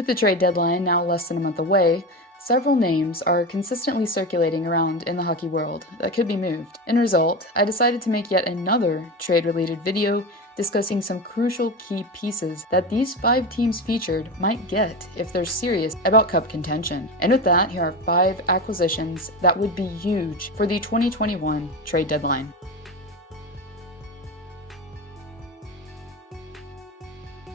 With the trade deadline now less than a month away, several names are consistently circulating around in the hockey world that could be moved. In result, I decided to make yet another trade-related video discussing some crucial key pieces that these 5 teams featured might get if they're serious about cup contention. And with that, here are 5 acquisitions that would be huge for the 2021 trade deadline.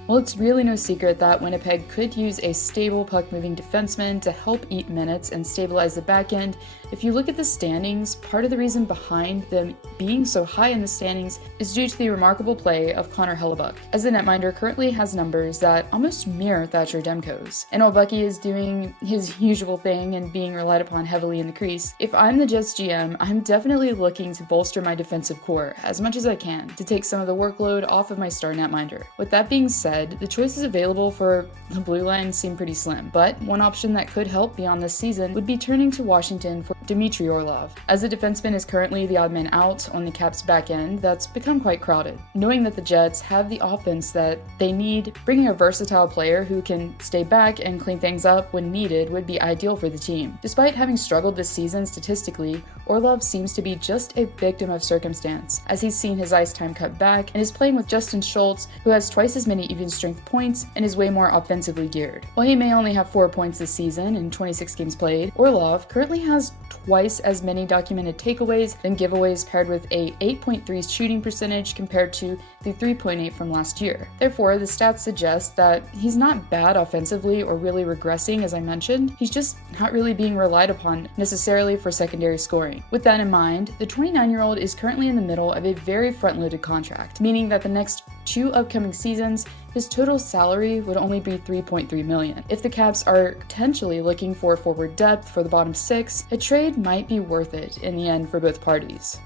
Well, it's really no secret that Winnipeg could use a stable puck-moving defenseman to help eat minutes and stabilize the back end. If you look at the standings, part of the reason behind them being so high in the standings is due to the remarkable play of Connor Hellebuyck, as the netminder currently has numbers that almost mirror Thatcher Demko's. And while Bucky is doing his usual thing and being relied upon heavily in the crease, if I'm the Jets GM, I'm definitely looking to bolster my defensive core as much as I can to take some of the workload off of my star netminder. With that being said, the choices available for the blue line seem pretty slim, but one option that could help beyond this season would be turning to Washington for Dmitry Orlov. As the defenseman is currently the odd man out on the Caps' back end, that's become quite crowded. Knowing that the Jets have the offense that they need, bringing a versatile player who can stay back and clean things up when needed would be ideal for the team. Despite having struggled this season statistically, Orlov seems to be just a victim of circumstance, as he's seen his ice time cut back and is playing with Justin Schultz, who has twice as many even strength points and is way more offensively geared. While he may only have 4 points this season in 26 games played, Orlov currently has twice as many documented takeaways than giveaways, paired with a 8.3 shooting percentage compared to the 3.8 from last year. Therefore, the stats suggest that he's not bad offensively or really regressing, as I mentioned. He's just not really being relied upon necessarily for secondary scoring. With that in mind, the 29-year-old is currently in the middle of a very front-loaded contract, meaning that the next 2 upcoming seasons, his total salary would only be $3.3 million. If the Caps are potentially looking for forward depth for the bottom 6, a trade might be worth it in the end for both parties.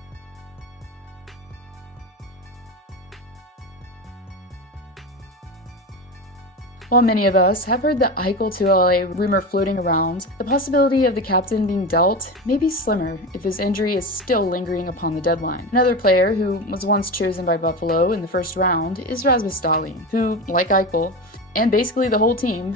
While many of us have heard the Eichel to LA rumor floating around, the possibility of the captain being dealt may be slimmer if his injury is still lingering upon the deadline. Another player who was once chosen by Buffalo in the first round is Rasmus Stalin, who, like Eichel, and basically the whole team,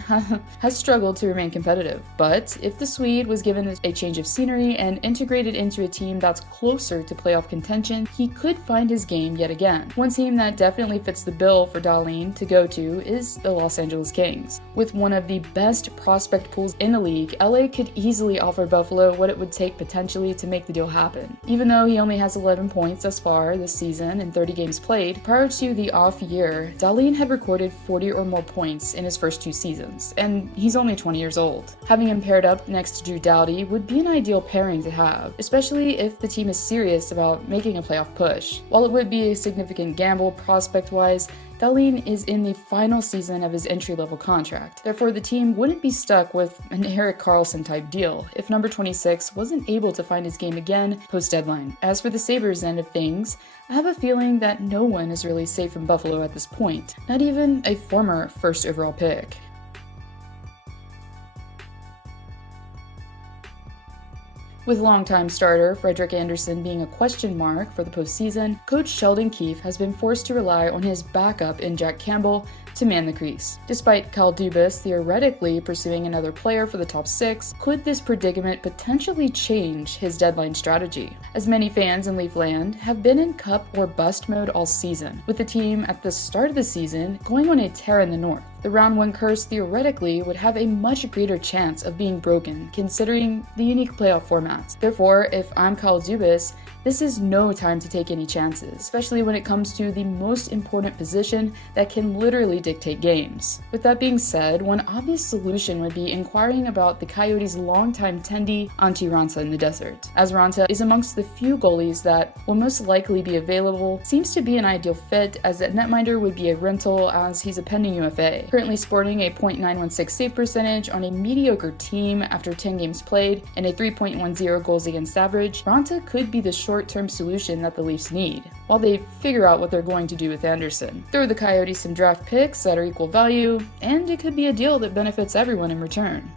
has struggled to remain competitive. But if the Swede was given a change of scenery and integrated into a team that's closer to playoff contention, he could find his game yet again. One team that definitely fits the bill for Dahlin to go to is the Los Angeles Kings. With one of the best prospect pools in the league, LA could easily offer Buffalo what it would take potentially to make the deal happen. Even though he only has 11 points thus far this season in 30 games played, prior to the off year, Dahlin had recorded 40 or more points in his first 2 seasons, and he's only 20 years old. Having him paired up next to Drew Doughty would be an ideal pairing to have, especially if the team is serious about making a playoff push. While it would be a significant gamble prospect-wise, Dahlin is in the final season of his entry-level contract. Therefore, the team wouldn't be stuck with an Erik Karlsson-type deal if number 26 wasn't able to find his game again post-deadline. As for the Sabres end of things, I have a feeling that no one is really safe in Buffalo at this point, not even a former first overall pick. With longtime starter Frederik Andersen being a question mark for the postseason, coach Sheldon Keefe has been forced to rely on his backup in Jack Campbell to man the crease. Despite Kyle Dubas theoretically pursuing another player for the top 6, could this predicament potentially change his deadline strategy? As many fans in Leafland have been in cup or bust mode all season, with the team at the start of the season going on a tear in the north. The round 1 curse theoretically would have a much greater chance of being broken considering the unique playoff formats. Therefore, if I'm Kyle Dubas, this is no time to take any chances, especially when it comes to the most important position that can literally dictate games. With that being said, one obvious solution would be inquiring about the Coyotes' longtime tendee, Antti Raanta in the desert. As Raanta is amongst the few goalies that will most likely be available, seems to be an ideal fit as that netminder would be a rental as he's a pending UFA. Currently sporting a .916 save percentage on a mediocre team after 10 games played and a 3.10 goals against average, Raanta could be the short-term solution that the Leafs need, while they figure out what they're going to do with Andersen. Throw the Coyotes some draft picks that are equal value, and it could be a deal that benefits everyone in return.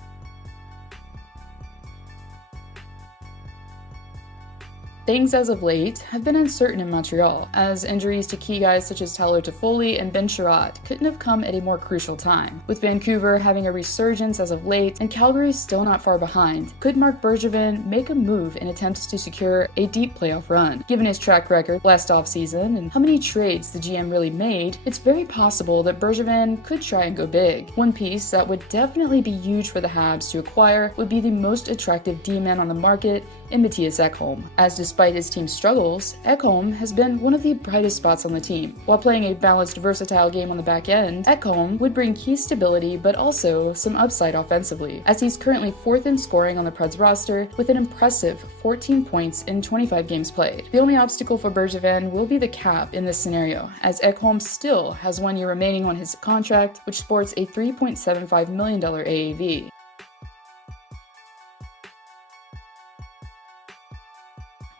Things as of late have been uncertain in Montreal, as injuries to key guys such as Tyler Toffoli and Ben Sherratt couldn't have come at a more crucial time. With Vancouver having a resurgence as of late and Calgary still not far behind, could Marc Bergevin make a move in attempts to secure a deep playoff run? Given his track record last offseason and how many trades the GM really made, it's very possible that Bergevin could try and go big. One piece that would definitely be huge for the Habs to acquire would be the most attractive D-man on the market in Mathias Ekholm, as despite his team's struggles, Ekholm has been one of the brightest spots on the team. While playing a balanced, versatile game on the back end, Ekholm would bring key stability but also some upside offensively, as he's currently 4th in scoring on the Preds roster with an impressive 14 points in 25 games played. The only obstacle for Bergevin will be the cap in this scenario, as Ekholm still has 1 year remaining on his contract, which sports a $3.75 million AAV.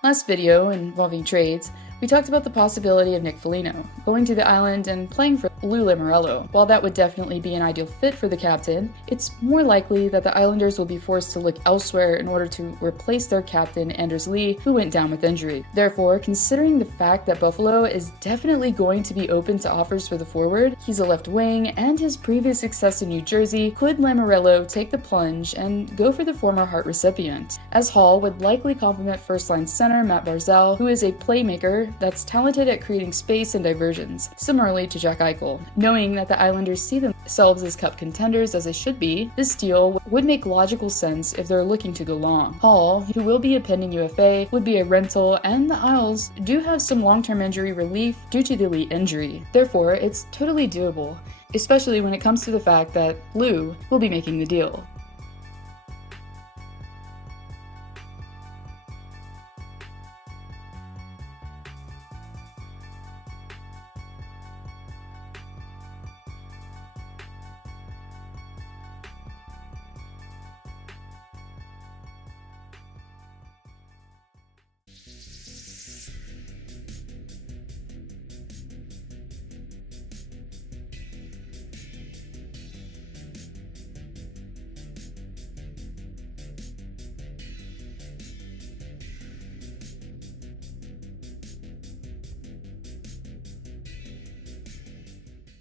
Last video, involving trades, we talked about the possibility of Nick Felino going to the island and playing for Lou Lamoriello. While that would definitely be an ideal fit for the captain, it's more likely that the Islanders will be forced to look elsewhere in order to replace their captain Anders Lee, who went down with injury. Therefore, considering the fact that Buffalo is definitely going to be open to offers for the forward, he's a left wing, and his previous success in New Jersey, could Lamoriello take the plunge and go for the former Hart recipient? As Hall would likely complement first-line center Matt Barzal, who is a playmaker that's talented at creating space and diversions, similarly to Jack Eichel. Knowing that the Islanders see themselves as cup contenders as they should be, this deal would make logical sense if they're looking to go long. Hall, who will be a pending UFA, would be a rental, and the Isles do have some long-term injury relief due to the Lee injury. Therefore, it's totally doable, especially when it comes to the fact that Lou will be making the deal.